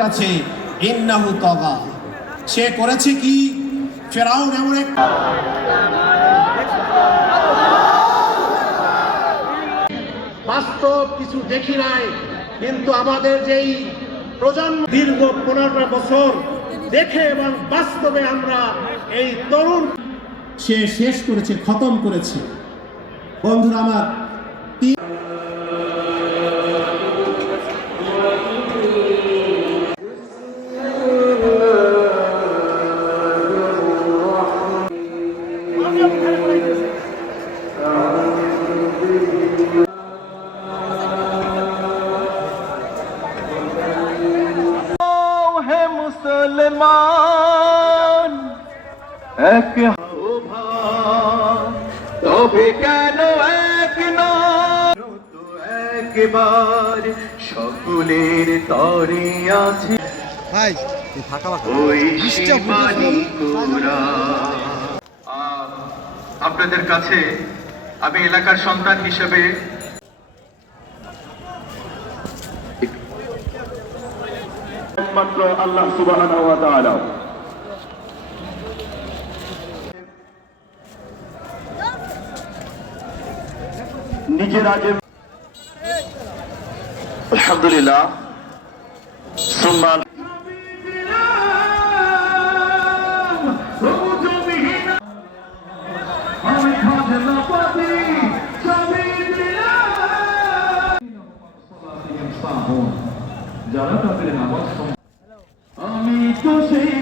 কাছে ইন্নাহু তগা। সে করেছে কি? ফেরাউন এমন এক বাস্তব কিছু দেখি নাই কিন্তু আমাদের যেই প্রজন্ম দীর্ঘ পনেরোটা বছর দেখে এবং বাস্তবে আমরা এই তরুণ সে শেষ করেছে খতম করেছে। বন্ধুরা আমার মুসলমান। এক তবে কেন এক তো একবার সকলের তরে আছে। ভাই ফাঁকা আপনাদের কাছে আমি এলাকার সন্তান হিসেবে একমাত্র আল্লাহ সুবাহ নিজেরা যে আলহামদুলিল্লাহ। সুম্মান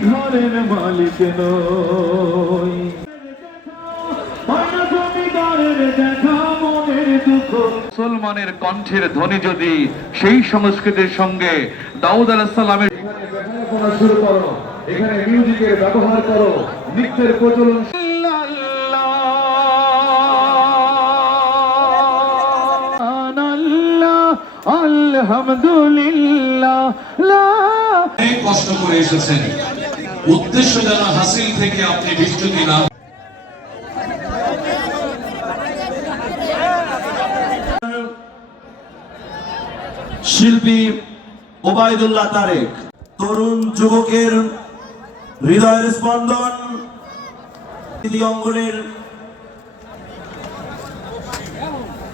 ঘরের মালিক নই। পায়া জমিদারের দেখা মনের দুঃখ। মুসলমানের কণ্ঠের ধ্বনি যদি সেই সংস্কৃতির সঙ্গে দাউদ আলাহ সালামের শুরু করো। এখানে মিউজিকের ব্যবহার করো। নৃত্যের প্রচলন আলহামদুলিল্লাহ অনেক কষ্ট করে এসেছেন। উদ্দেশ্য যেন হাসিল থেকে আপনি বিচ্যুতি না শিল্পী ওবায়দুল্লাহ তারেক, তরুণ যুবকের হৃদয়ের স্পন্দন অঙ্গনের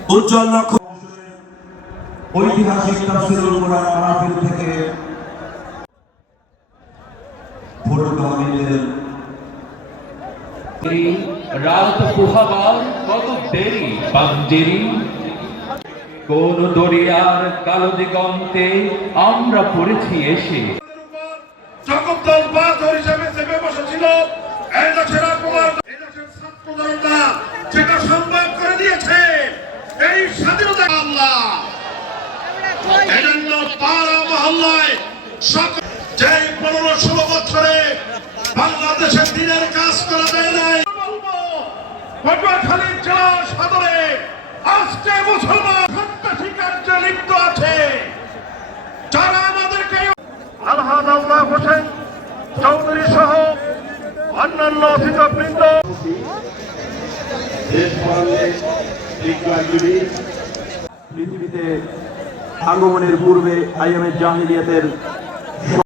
উজ্জ্বল লক্ষ্য ঐতিহাসিক থেকে রাত পোহাবার কত দেরি বাঞ্জেরি কোন দরিয়ার কালো দিগন্তে আমরা পড়েছি এসে। জগদ্দল বাদর হিসেবে চেপে বসেছিল এই দেশের অপমান এই দেশের ছাত্র জনতা যেটা সম্ভব করে দিয়েছে এই স্বাধীনতা আল্লাহ এই জন্য পাড়া মহল্লায় সকল যেই পনেরো ষোলো বছরে বাংলাদেশের দিনের কাজ করা যায় নাই পটুয়াখালী জেলা সদরে আজকে মুসলমান লিপ্ত আছে। যারা আমাদেরকে হোসেন চৌধুরী সহ অন্যান্য পৃথিবীতে আগমনের পূর্বে আইএমএ জাহিলিয়াতের